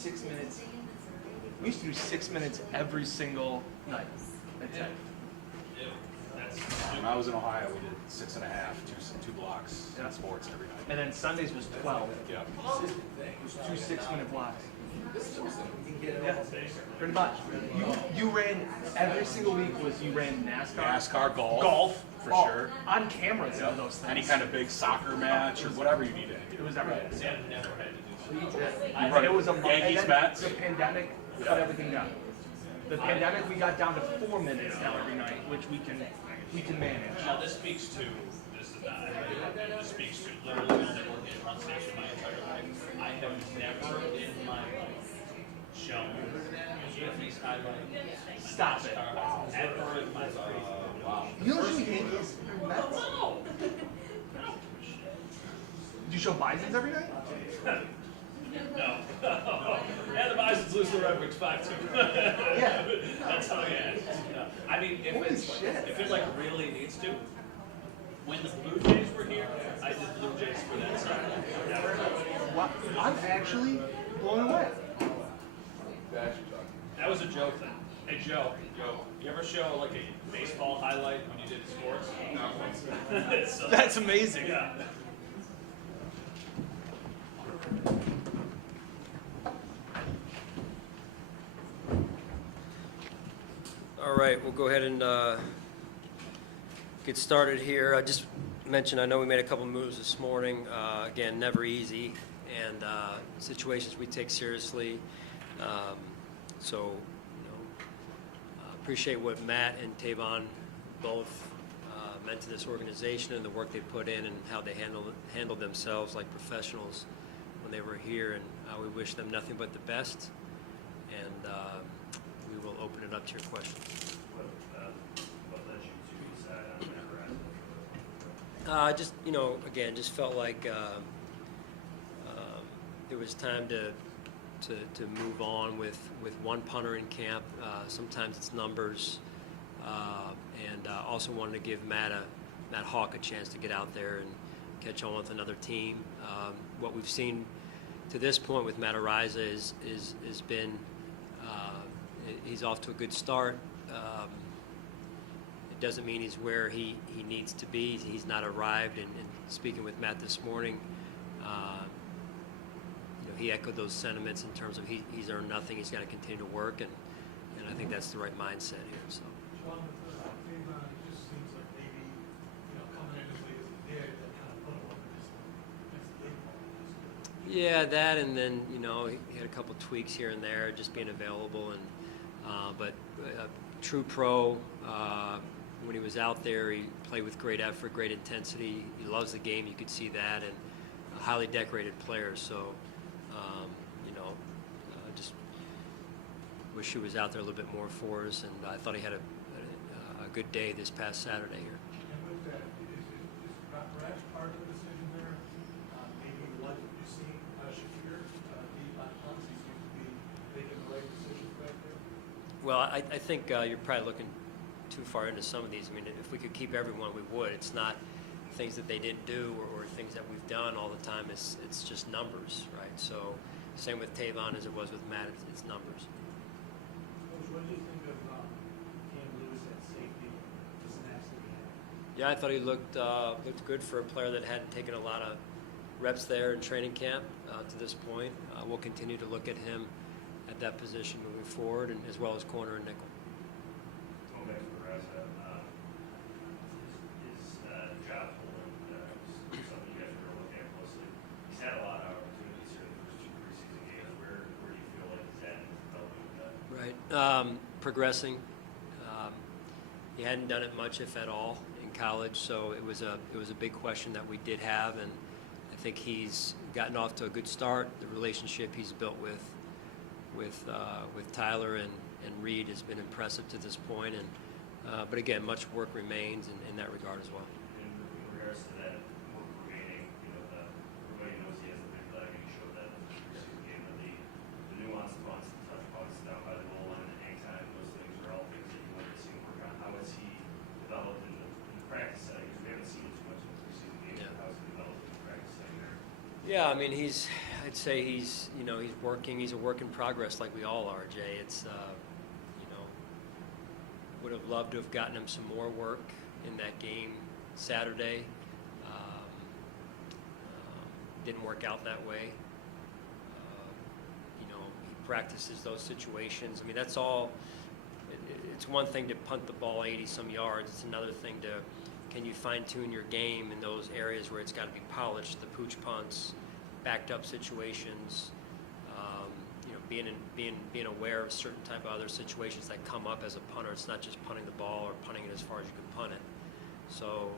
6 minutes. We used to do 6 minutes every single night at 10. When I was in Ohio, we did 6.5, two blocks in sports every night. And then Sundays was 12. Yeah. It was 2 6-minute blocks. Yeah, pretty much. You ran every single week. You ran NASCAR, golf for sure, on cameras. Yep. Those things. Any kind of big soccer match or whatever you needed. It was everything. It was a Yankees Mets. The pandemic cut everything down. The pandemic, we got down to 4 minutes now every night, which we can manage. Now this speaks to literally only working at one station my entire life. I have never in my life shown Yankees highlights. Stop it. Wow. Ever in my life. Wow. You don't show Yankees or Mets? No. Do you show Bisons every night? No. And the Bisons lose the Red Wings 5-2. Yeah. That's how you end. I mean, if it like really needs to, when the Blue Jays were here, I did Blue Jays for that side. What? I'm actually blown away. That was a joke then. Hey Joe, you ever show like a baseball highlight when you did sports? No. So, That's amazing. yeah. All right, we'll go ahead and get started here. I just mentioned, I know we made a couple moves this morning. Again, never easy, and situations we take seriously. So, appreciate what Matt and Tavon both meant to this organization and the work they put in and how they handled themselves like professionals when they were here. And we wish them nothing but the best. And we will open it up to your questions. What led you to decide on that? Just, again, just felt like it was time to move on with one punter in camp. Sometimes it's numbers, and also wanted to give Matt Hawk a chance to get out there and catch on with another team. What we've seen to this point with Matt Ariza is been he's off to a good start. It doesn't mean he's where he needs to be. He's not arrived. And speaking with Matt this morning, he echoed those sentiments in terms of he's earned nothing. He's got to continue to work, and I think that's the right mindset here. So. Sean, with Tavon, it just seems like maybe coming in as late as he did, that kind of put him over this big ball. Yeah, that, and then he had a couple tweaks here and there, just being available, and but true pro. When he was out there, he played with great effort, great intensity. He loves the game. You could see that, and a highly decorated player. So, just wish he was out there a little bit more for us. And I thought he had a good day this past Saturday here. And with that, is perhaps part of the decision there? Maybe what you see Shakir deep on punts, he seems to be making the right decisions back there. Well, I think you're probably looking too far into some of these. I mean, if we could keep everyone, we would. It's not things that they didn't do or things that we've done all the time. It's just numbers, right? So same with Tavon as it was with Matt. It's numbers. Coach, what do you think of Cam Lewis at safety? Just snaps that he had? Yeah, I thought he looked good for a player that hadn't taken a lot of reps there in training camp to this point. We'll continue to look at him at that position moving forward, and as well as corner and nickel. Going back to Ariza, his job holding is something you guys are looking at closely. He's had a lot of opportunities here in the first 2 preseason games. Where do you feel like he's at in developing with that? Right, progressing. He hadn't done it much, if at all, in college, so it was a big question that we did have, and I think he's gotten off to a good start. The relationship he's built with Tyler and Reed has been impressive to this point, and but again, much work remains in that regard as well. In regards to that work remaining, everybody knows he has a big leg, and he showed that in the preseason game. The nuanced punts, the touch punts down by the goal line, and hang time, those things are all things that you want to see him work on. How has he developed in the practice setting? Because we haven't seen it too much in the preseason game. Yeah. How has he developed in the practice setting there? Yeah, I mean, he's I'd say he's working. He's a work in progress, like we all are, Jay. It's would have loved to have gotten him some more work in that game Saturday. Didn't work out that way. He practices those situations. I mean, that's all. It's one thing to punt the ball 80-some yards. It's another thing can you fine-tune your game in those areas where it's got to be polished, the pooch punts, backed up situations, being aware of certain type of other situations that come up as a punter. It's not just punting the ball or punting it as far as you can punt it. So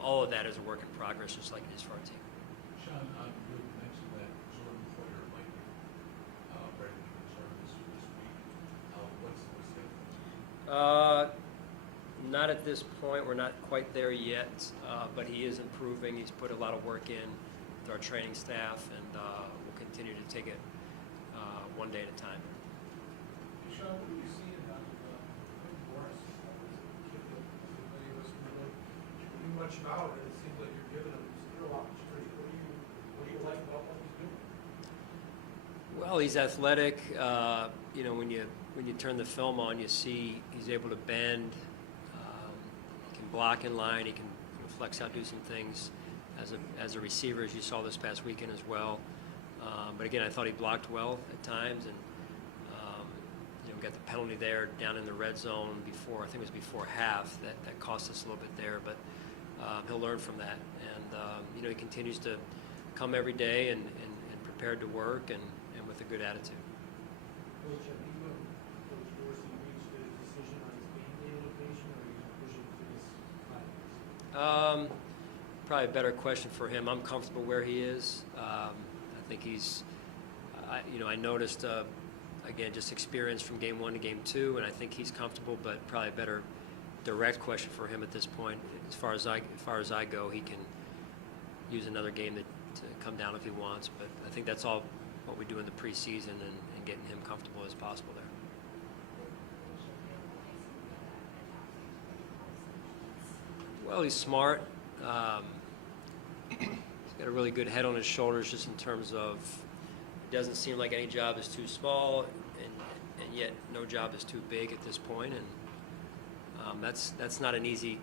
all of that is a work in progress, just like it is for our team. Sean, you mentioned that Jordan Poyer might be ready to return this week. What's different? Not at this point. We're not quite there yet, but he is improving. He's put a lot of work in with our training staff, and we'll continue to take it one day at a time. Sean, what are you seeing out of Morris? That was a kid that many of us really knew much about, and it seems like you're giving him zero opportunity. What do you like about what he's doing? Well, he's athletic. When you turn the film on, you see he's able to bend. He can block in line. He can flex out, do some things as a receiver, as you saw this past weekend as well. But again, I thought he blocked well at times, and we got the penalty there down in the red zone before. I think it was before half that cost us a little bit there. But he'll learn from that, and he continues to come every day and prepared to work and with a good attitude. Coach, have you and Coach Dorsey reached a decision on his game day location, or are you pushing for this 5 years? Probably a better question for him. I'm comfortable where he is. I think I noticed, again, just experience from game 1 to game 2, and I think he's comfortable, but probably a better direct question for him at this point. As far as I go, he can use another game to come down if he wants, but I think that's all what we do in the preseason and getting him comfortable as possible there. Well, he's smart. He's got a really good head on his shoulders, just in terms of it doesn't seem like any job is too small, and yet no job is too big at this point. And that's not an easy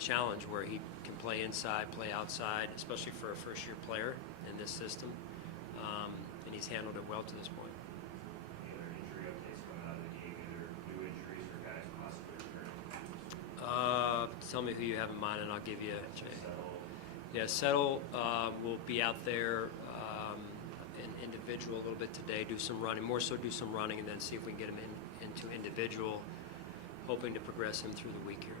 challenge where he can play inside, play outside, especially for a first-year player in this system. And he's handled it well to this point. Any other injury updates coming out of the game, either new injuries or guys possibly returning? Tell me who you have in mind, and I'll give you. Settle. Yeah, Settle will be out there in individual a little bit today. Do some running, more so do some running, and then see if we can get him into individual, hoping to progress him through the week here.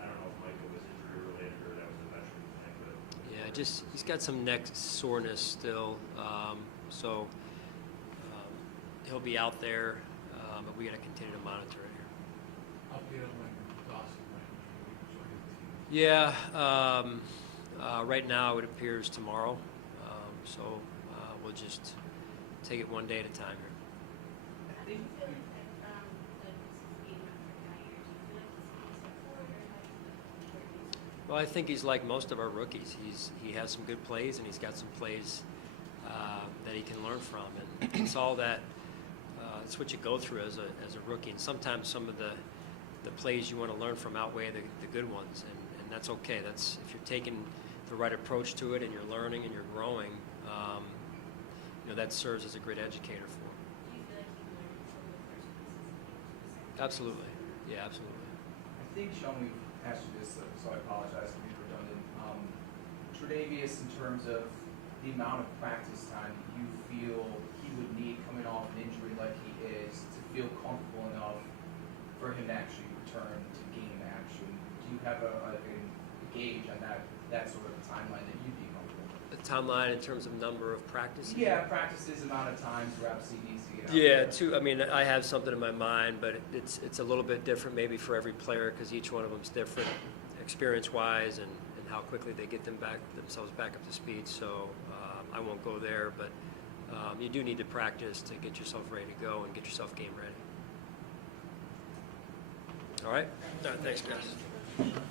I don't know if Michael was injury related or that was a veteran thing, but Yeah, just he's got some neck soreness still, so he'll be out there, but we got to continue to monitor it here. Update on when Dawson might be joining the team. Yeah, right now it appears tomorrow, so we'll just take it one day at a time here. I think Well, I think he's like most of our rookies. He has some good plays, and he's got some plays that he can learn from, and it's all that. It's what you go through as a rookie, and sometimes some of the plays you want to learn from outweigh the good ones, and that's okay. That's if you're taking the right approach to it, and you're learning and you're growing. That serves as a great educator for him. Do you feel like you learned from the first pieces? Absolutely. Yeah, absolutely. I think, Sean, we've asked you this, so I apologize to be redundant. Tre'Davious, in terms of the amount of practice time that you feel he would need coming off an injury like he is to feel comfortable enough for him to actually return to game action, do you have a gauge on that sort of timeline that you'd be comfortable with? The timeline in terms of number of practices? Yeah, practices, amount of times, reps he needs to get out Yeah, there. I mean, I have something in my mind, but it's a little bit different maybe for every player because each one of them's different experience-wise and how quickly they get themselves back up to speed. So I won't go there, but you do need to practice to get yourself ready to go and get yourself game ready. All right? All right, thanks, guys.